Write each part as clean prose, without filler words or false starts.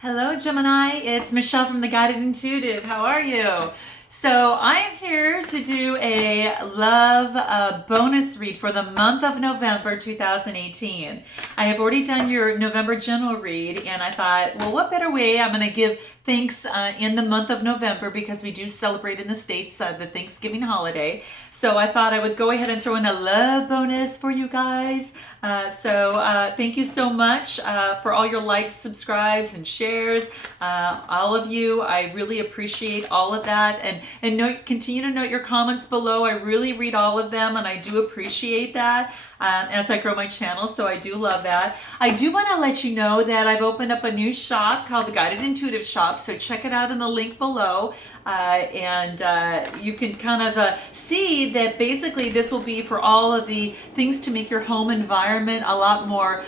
Hello, Gemini. It's Michelle from the Guided Intuitive. How are you? So I am here to do a love bonus read for the month of November 2018. I have already done your November general read, and I thought, well, what better way? I'm going to give thanks in the month of November because we do celebrate in the States the Thanksgiving holiday. So I thought I would go ahead and throw in a love bonus for you guys. Thank you so much for all your likes, subscribes, and shares. All of you, I really appreciate all of that. And continue to note your comments below. I really read all of them, and I do appreciate that as I grow my channel. So I do love that. I do want to let you know that I've opened up a new shop called the Guided Intuitive Shop. So check it out in the link below. You can kind of see that basically this will be for all of the things to make your home environment a lot more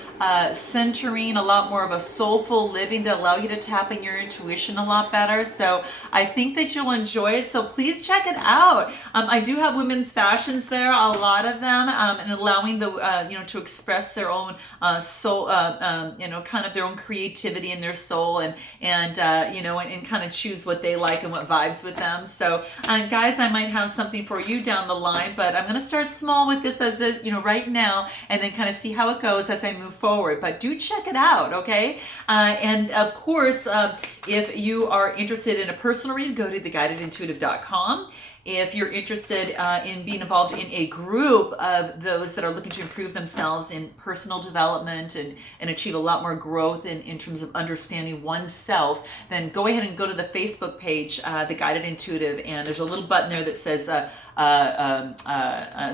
centering, a lot more of a soulful living that allow you to tap in your intuition a lot better. So I think that you'll enjoy it. So please check it out. I do have women's fashions there, a lot of them, and allowing the to express their own soul, kind of their own creativity in their soul, and kind of choose what they like and what vibes with them. So guys, I might have something for you down the line, but I'm going to start small with this as right now, and then kind of see how it goes as I move forward. But do check it out, okay? And of course, if you are interested in a personal reading, go to theguidedintuitive.com. If you're interested in being involved in a group of those that are looking to improve themselves in personal development and achieve a lot more growth in terms of understanding oneself, then go ahead and go to the Facebook page, The Guided Intuitive, and there's a little button there that says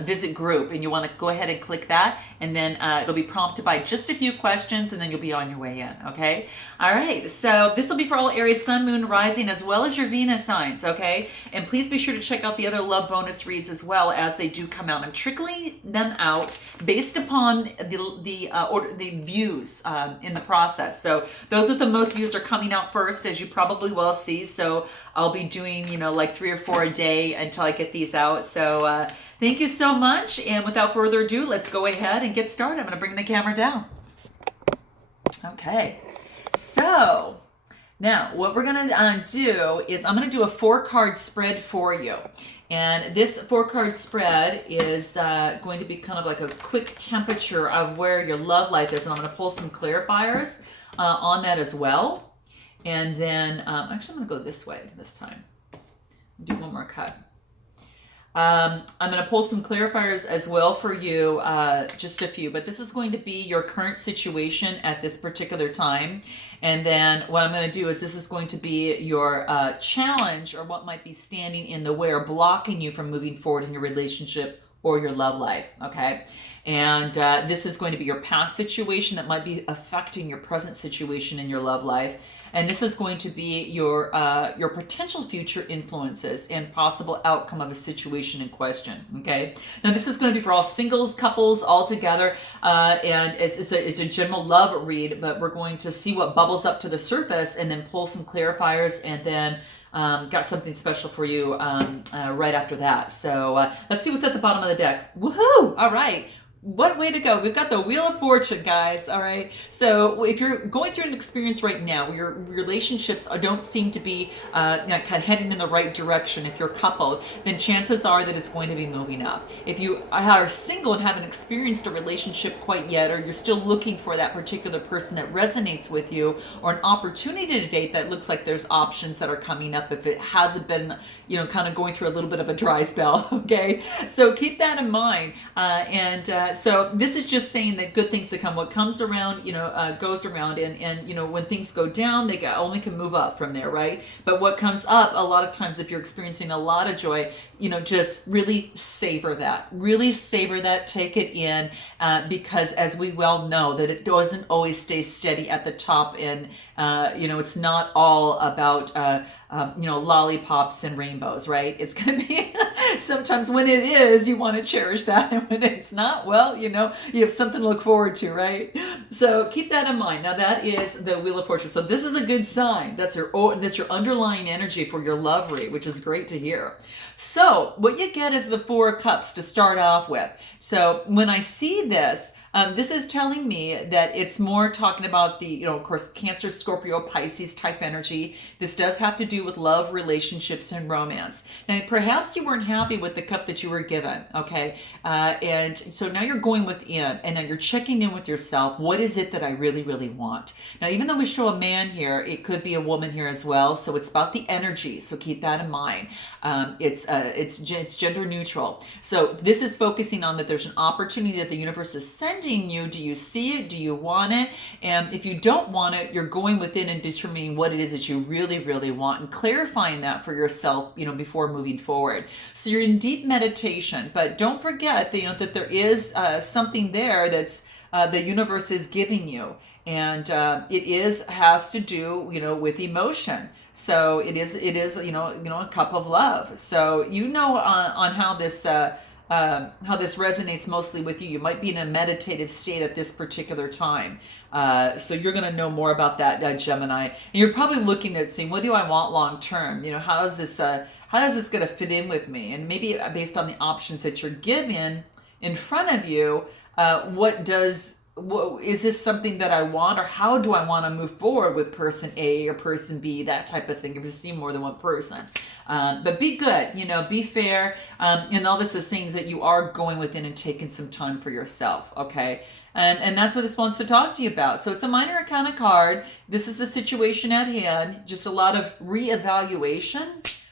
visit group, and you want to go ahead and click that, and then it'll be prompted by just a few questions, and then you'll be on your way in, okay? All right, so this will be for all Aries, Sun, Moon, Rising, as well as your Venus signs, okay? And please be sure to check out the other love bonus reads as well as they do come out. I'm trickling them out based upon the views in the process. So those with the most views are coming out first, as you probably well see. So I'll be doing, like 3 or 4 a day until I get these out. So thank you so much. And without further ado, let's go ahead and get started. I'm going to bring the camera down. Okay. So now what we're going to do is I'm going to do a 4-card spread for you. And this 4-card spread is going to be kind of like a quick temperature of where your love life is. And I'm going to pull some clarifiers on that as well. And then, actually, I'm going to go this way this time. Do one more cut. I'm going to pull some clarifiers as well for you, just a few. But this is going to be your current situation at this particular time. And then what I'm going to do is this is going to be your challenge, or what might be standing in the way or blocking you from moving forward in your relationship or your love life, okay? And this is going to be your past situation that might be affecting your present situation in your love life. And this is going to be your potential future influences and possible outcome of a situation in question, okay? Now this is going to be for all singles, couples, all together, and it's a general love read, but we're going to see what bubbles up to the surface and then pull some clarifiers, and then got something special for you right after that. So let's see what's at the bottom of the deck. Woohoo! All right. What way to go. We've got the Wheel of Fortune, guys. All right. So if you're going through an experience right now where your relationships don't seem to be kind of heading in the right direction, if you're coupled, then chances are that it's going to be moving up. If you are single and haven't experienced a relationship quite yet, or you're still looking for that particular person that resonates with you, or an opportunity to date that looks like there's options that are coming up if it hasn't been, kind of going through a little bit of a dry spell, okay? So keep that in mind. So this is just saying that good things to come. What comes around, goes around, and when things go down, they only can move up from there, right? But what comes up, a lot of times, if you're experiencing a lot of joy, just really savor that. Really savor that. Take it in, because as we well know, that it doesn't always stay steady at the top, and it's not all about lollipops and rainbows, right? It's going to be sometimes when it is, you want to cherish that, and when it's not, well, you have something to look forward to, right? So keep that in mind. Now that is the Wheel of Fortune. So this is a good sign. That's your underlying energy for your love read, which is great to hear. So what you get is the 4 of Cups to start off with. So when I see this, This is telling me that it's more talking about the, of course, Cancer, Scorpio, Pisces type energy. This does have to do with love, relationships, and romance. Now, perhaps you weren't happy with the cup that you were given, okay? And so now you're going within, and now you're checking in with yourself. What is it that I really, really want? Now, even though we show a man here, it could be a woman here as well. So it's about the energy. So keep that in mind. It's gender neutral. So this is focusing on that there's an opportunity that the universe is sending you. Do you see it? Do you want it? And if you don't want it, you're going within and determining what it is that you really, really want and clarifying that for yourself, before moving forward. So you're in deep meditation, but don't forget that, that there is something there that's the universe is giving you. And it has to do, with emotion. So it is, a cup of love. So on how this resonates mostly with you. You might be in a meditative state at this particular time. So you're going to know more about that, Gemini. And you're probably looking at saying, what do I want long term? How is this going to fit in with me? And maybe based on the options that you're given in front of you, is this something that I want, or how do I want to move forward with person A or person B, that type of thing, if you see more than one person. But be good, be fair. And all this is saying that you are going within and taking some time for yourself, okay? And that's what this wants to talk to you about. So it's a minor arcana card. This is the situation at hand. Just a lot of reevaluation,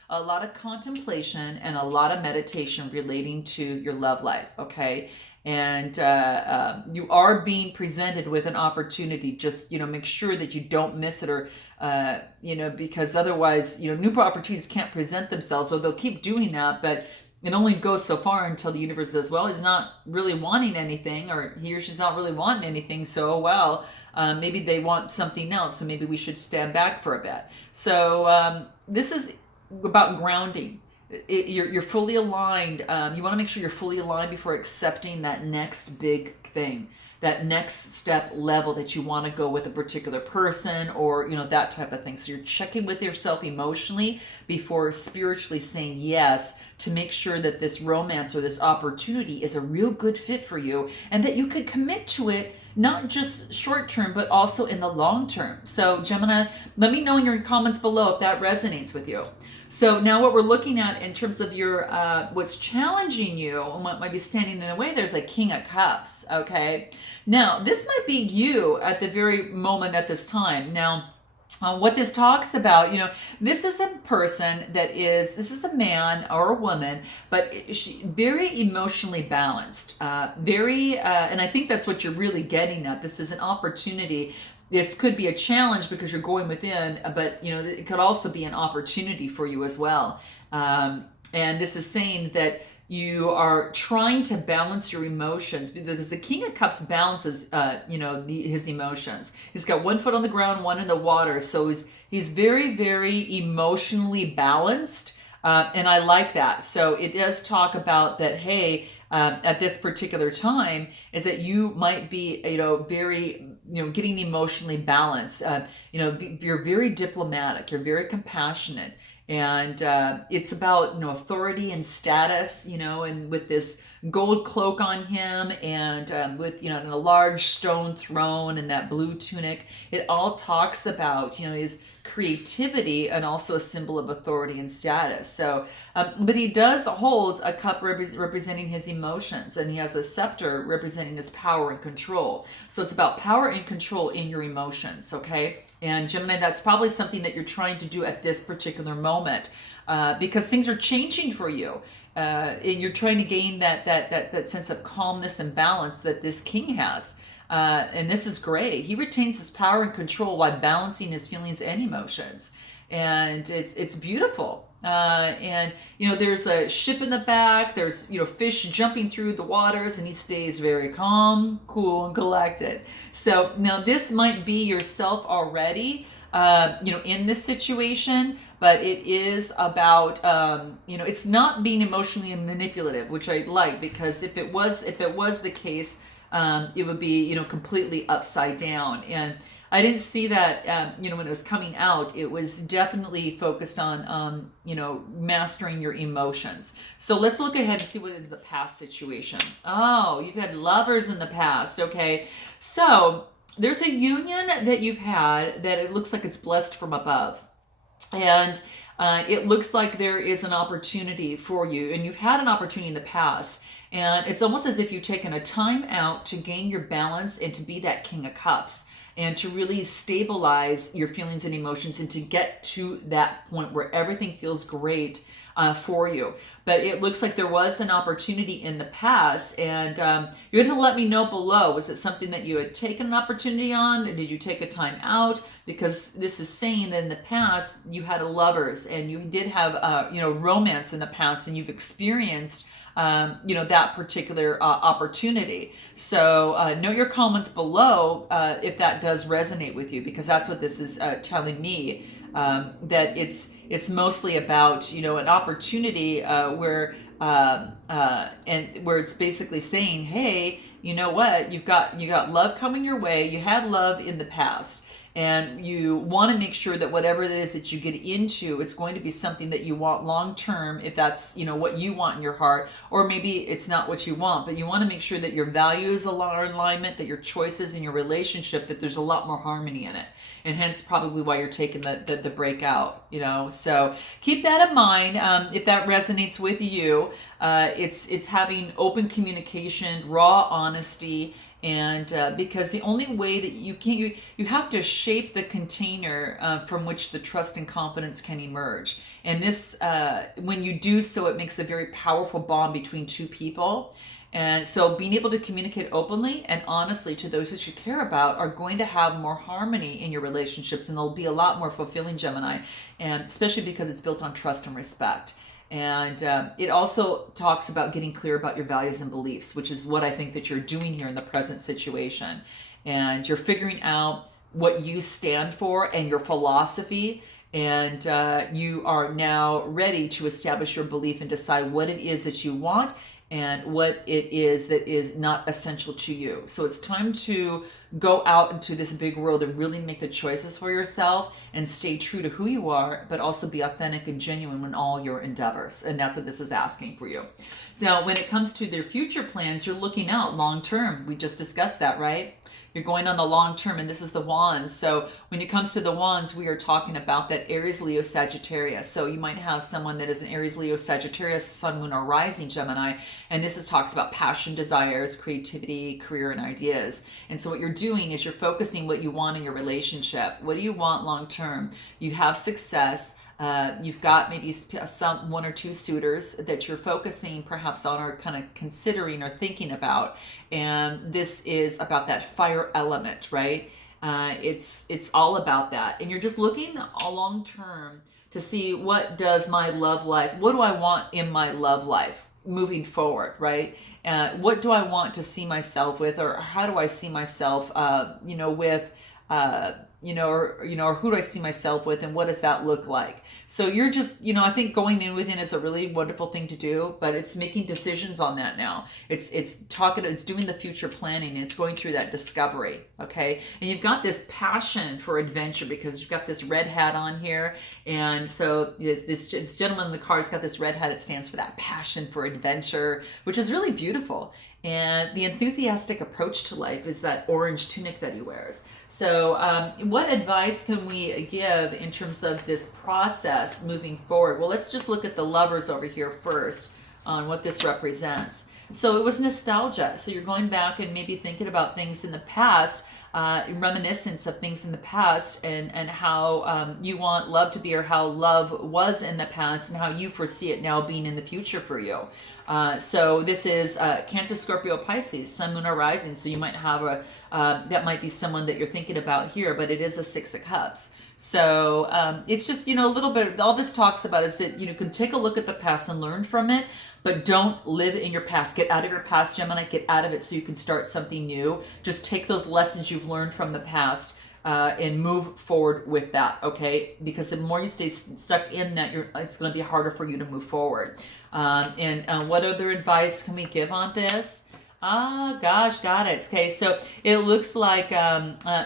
a lot of contemplation, and a lot of meditation relating to your love life, okay? And you are being presented with an opportunity. Just make sure that you don't miss it, or because otherwise new opportunities can't present themselves, or they'll keep doing that, but it only goes so far until the universe says, well, he's not really wanting anything, or he or she's not really wanting anything, so maybe they want something else, so maybe we should stand back for a bit. So this is about grounding. You're fully aligned. You want to make sure you're fully aligned before accepting that next big thing, that next step level that you want to go with a particular person, or that type of thing. So you're checking with yourself emotionally before spiritually saying yes, to make sure that this romance or this opportunity is a real good fit for you, and that you could commit to it, not just short term, but also in the long term. So Gemini, let me know in your comments below if that resonates with you. So now what we're looking at in terms of your what's challenging you and what might be standing in the way, there's a King of Cups, okay? Now, this might be you at the very moment at this time. Now, what this talks about, this is a person this is a man or a woman, but very emotionally balanced, and I think that's what you're really getting at. This is an opportunity. This could be a challenge because you're going within, but it could also be an opportunity for you as well. And this is saying that you are trying to balance your emotions, because the King of Cups balances, his emotions. He's got one foot on the ground, one in the water. So he's very, very emotionally balanced. And I like that. So it does talk about that, hey, at this particular time, is that you might be, very, getting emotionally balanced. You're very diplomatic, you're very compassionate, and it's about, authority and status, and with this gold cloak on him, and with, and a large stone throne and that blue tunic, it all talks about, his creativity, and also a symbol of authority and status. So, but he does hold a cup representing his emotions, and he has a scepter representing his power and control. So it's about power and control in your emotions, okay? And Gemini, that's probably something that you're trying to do at this particular moment, because things are changing for you. And you're trying to gain that sense of calmness and balance that this king has. And this is great. He retains his power and control while balancing his feelings and emotions. And it's beautiful. And there's a ship in the back, there's fish jumping through the waters, and he stays very calm, cool, and collected. So now this might be yourself already, in this situation, but it is about it's not being emotionally manipulative, which I like, because if it was the case, it would be completely upside down. And I didn't see that, you know, when it was coming out, it was definitely focused on, you know, mastering your emotions. So let's look ahead and see what is the past situation. Oh, you've had lovers in the past. Okay. So there's a union that you've had that it looks like it's blessed from above. And it looks like there is an opportunity for you, and you've had an opportunity in the past. And it's almost as if you've taken a time out to gain your balance and to be that King of Cups and to really stabilize your feelings and emotions and to get to that point where everything feels great for you. But it looks like there was an opportunity in the past, and you're going to let me know below. Was it something that you had taken an opportunity on? Did you take a time out? Because this is saying that in the past you had a lovers and you did have you know, romance in the past, and you've experienced you know, that particular opportunity. So note your comments below if that does resonate with you, because that's what this is telling me. That it's mostly about, you know, an opportunity where and where it's basically saying, hey, you know what, you got love coming your way. You had love in the past, and you want to make sure that whatever it is that you get into, it's going to be something that you want long term, if that's, you know, what you want in your heart, or maybe it's not what you want, but you want to make sure that your values are in alignment, that your choices in your relationship, that there's a lot more harmony in it. And hence probably why you're taking the break out, you know. So keep that in mind. If that resonates with you, it's having open communication, raw honesty, and because the only way that you have to shape the container from which the trust and confidence can emerge. And this, when you do so, it makes a very powerful bond between two people. And so being able to communicate openly and honestly to those that you care about are going to have more harmony in your relationships, and they'll be a lot more fulfilling, Gemini, and especially because it's built on trust and respect. And it also talks about getting clear about your values and beliefs, which is what I think that you're doing here in the present situation. And you're figuring out what you stand for and your philosophy. And you are now ready to establish your belief and decide what it is that you want and what it is that is not essential to you. So it's time to go out into this big world and really make the choices for yourself and stay true to who you are, but also be authentic and genuine in all your endeavors. And that's what this is asking for you. Now, when it comes to their future plans, you're looking out long term. We just discussed that, right? You're going on the long term, and this is the wands. So when it comes to the wands, we are talking about that Aries, Leo, Sagittarius. So you might have someone that is an Aries, Leo, Sagittarius, Sun, Moon, or Rising Gemini, and this talks about passion, desires, creativity, career, and ideas. And so what you're doing is you're focusing what you want in your relationship. What do you want long term? You have success. You've got maybe some one or two suitors that you're focusing perhaps on or kind of considering or thinking about, and this is about that fire element, right? It's all about that, and you're just looking long term to see what does my love life, what do I want in my love life moving forward, right? What do I want to see myself with, or how do I see myself, you know, with. Or who do I see myself with, and what does that look like? So you're just, you know, I think going in within is a really wonderful thing to do, but it's making decisions on that now. It's doing the future planning, and it's going through that discovery, okay? And you've got this passion for adventure because you've got this red hat on here, and so this gentleman in the card's got this red hat. It stands for that passion for adventure, which is really beautiful. And the enthusiastic approach to life is that orange tunic that he wears. So what advice can we give in terms of this process moving forward? Well, let's just look at the lovers over here first on what this represents. So it was nostalgia. So you're going back and maybe thinking about things in the past, reminiscence of things in the past, and how you want love to be, or how love was in the past, and how you foresee it now being in the future for you. So this is Cancer, Scorpio, Pisces, Sun, Moon, or Rising. So you might have that might be someone that you're thinking about here, but it is a Six of Cups. So it's just, you know, a little bit, all this talks about is that, you know, can take a look at the past and learn from it, but don't live in your past. Get out of your past, Gemini. Get out of it so you can start something new. Just take those lessons you've learned from the past and move forward with that, okay? Because the more you stay stuck in that, it's going to be harder for you to move forward. And what other advice can we give on this? Ah, gosh, got it. Okay, so it looks like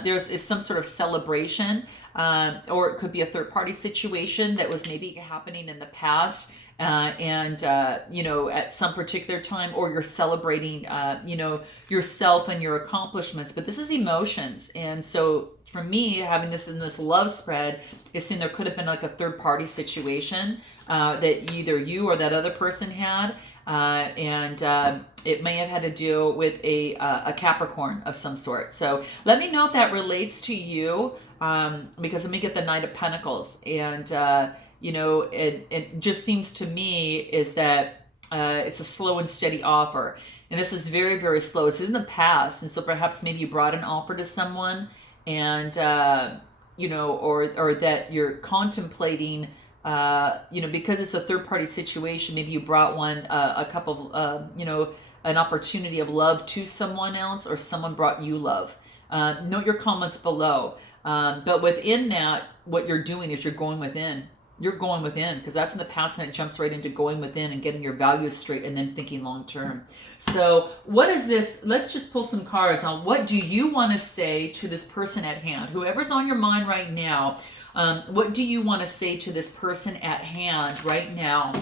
there's is some sort of celebration, or it could be a third party situation that was maybe happening in the past, and you know, at some particular time, or you're celebrating, you know, yourself and your accomplishments. But this is emotions, and so for me, having this in this love spread is saying there could have been like a third party situation that either you or that other person had. And it may have had to do with a Capricorn of some sort. So let me know if that relates to you, because let me get the Knight of Pentacles. And, you know, it just seems to me is that it's a slow and steady offer. And this is very, very slow. It's in the past. And so perhaps maybe you brought an offer to someone and, you know, or that you're contemplating, you know, because it's a third party situation, maybe you brought one, a couple of, you know, an opportunity of love to someone else, or someone brought you love. Note your comments below. But within that, what you're doing is you're going within. You're going within, because that's in the past, and it jumps right into going within and getting your values straight and then thinking long term. So what is this? Let's just pull some cards on what do you want to say to this person at hand? Whoever's on your mind right now, what do you want to say to this person at hand right now?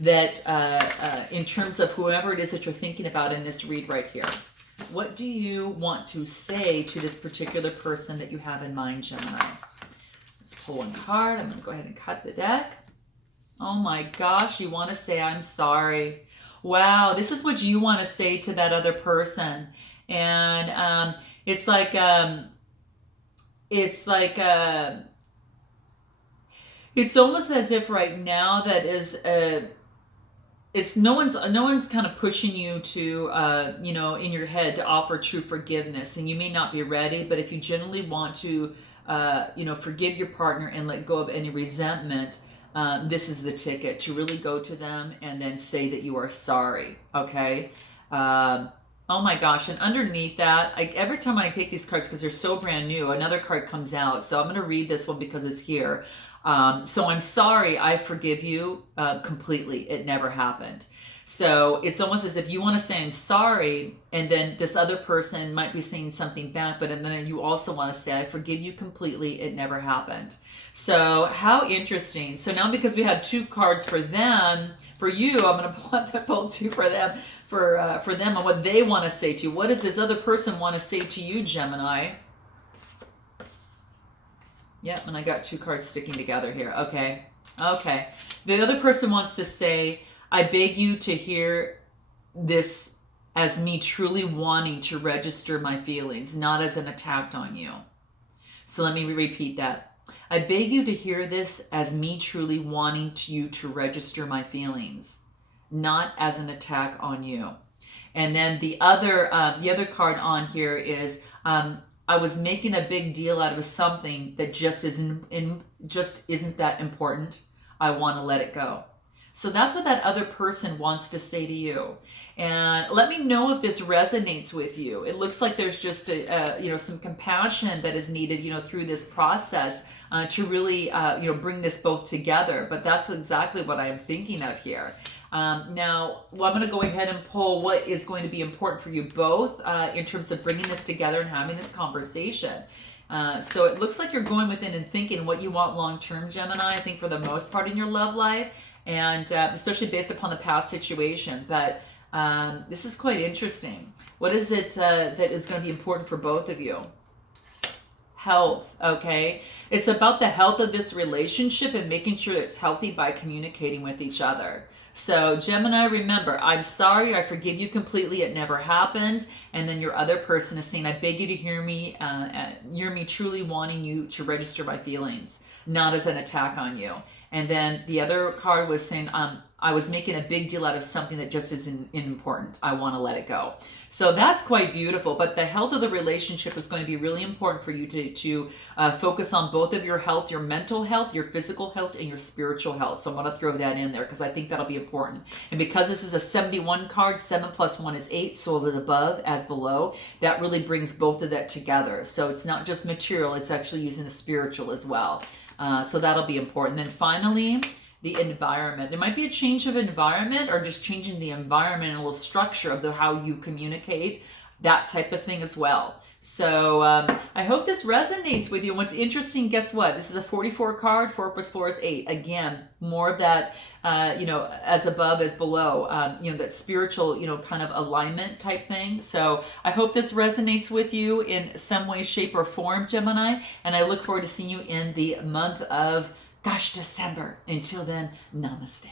In terms of whoever it is that you're thinking about in this read right here. What do you want to say to this particular person that you have in mind, Gemini? Let's pull one card. I'm going to go ahead and cut the deck. Oh my gosh, you want to say, I'm sorry. Wow, this is what you want to say to that other person. And it's like, it's almost as if right now that is, it's no one's kind of pushing you to, you know, in your head to offer true forgiveness. And you may not be ready, but if you genuinely want to, you know, forgive your partner and let go of any resentment, this is the ticket to really go to them and then say that you are sorry. Okay. Oh my gosh. And underneath that, every time I take these cards, because they're so brand new, another card comes out. So I'm going to read this one because it's here. So I'm sorry. I forgive you completely. It never happened. So it's almost as if you want to say, I'm sorry, and then this other person might be saying something back, but and then you also want to say, I forgive you completely. It never happened. So how interesting. So now because we have two cards for them, for you, I'm going to pull two for them, for them and what they want to say to you. What does this other person want to say to you, Gemini? Yep, and I got two cards sticking together here. Okay. Okay. The other person wants to say, I beg you to hear this as me truly wanting to register my feelings, not as an attack on you. So let me repeat that. I beg you to hear this as me truly wanting you to register my feelings, not as an attack on you. And then the other card on here is, I was making a big deal out of something that just isn't that important. I want to let it go. So that's what that other person wants to say to you. And let me know if this resonates with you. It looks like there's just you know, some compassion that is needed, you know, through this process to really, you know, bring this both together. But that's exactly what I'm thinking of here. Now, well, I'm going to go ahead and pull what is going to be important for you both in terms of bringing this together and having this conversation. So it looks like you're going within and thinking what you want long-term, Gemini, I think for the most part in your love life, and especially based upon the past situation. But this is quite interesting. What is it that is going to be important for both of you? Health, okay? It's about the health of this relationship and making sure it's healthy by communicating with each other. So Gemini, remember, I'm sorry, I forgive you completely, it never happened. And then your other person is saying, I beg you to hear me truly wanting you to register my feelings, not as an attack on you. And then the other card was saying, I was making a big deal out of something that just isn't important. I want to let it go. So that's quite beautiful. But the health of the relationship is going to be really important for you to focus on both of your health, your mental health, your physical health, and your spiritual health. So I'm going to throw that in there because I think that'll be important. And because this is a 71 card, 7 plus 1 is 8. So as above as below, that really brings both of that together. So it's not just material, it's actually using the spiritual as well. So that'll be important. And finally, the environment. There might be a change of environment or just changing the environment and a little structure of how you communicate, that type of thing as well. So I hope this resonates with you. And what's interesting, guess what? This is a 44 card. 4 plus 4 is 8. Again, more of that, as above as below, that spiritual, kind of alignment type thing. So I hope this resonates with you in some way, shape, or form, Gemini. And I look forward to seeing you in the month of, December. Until then, namaste.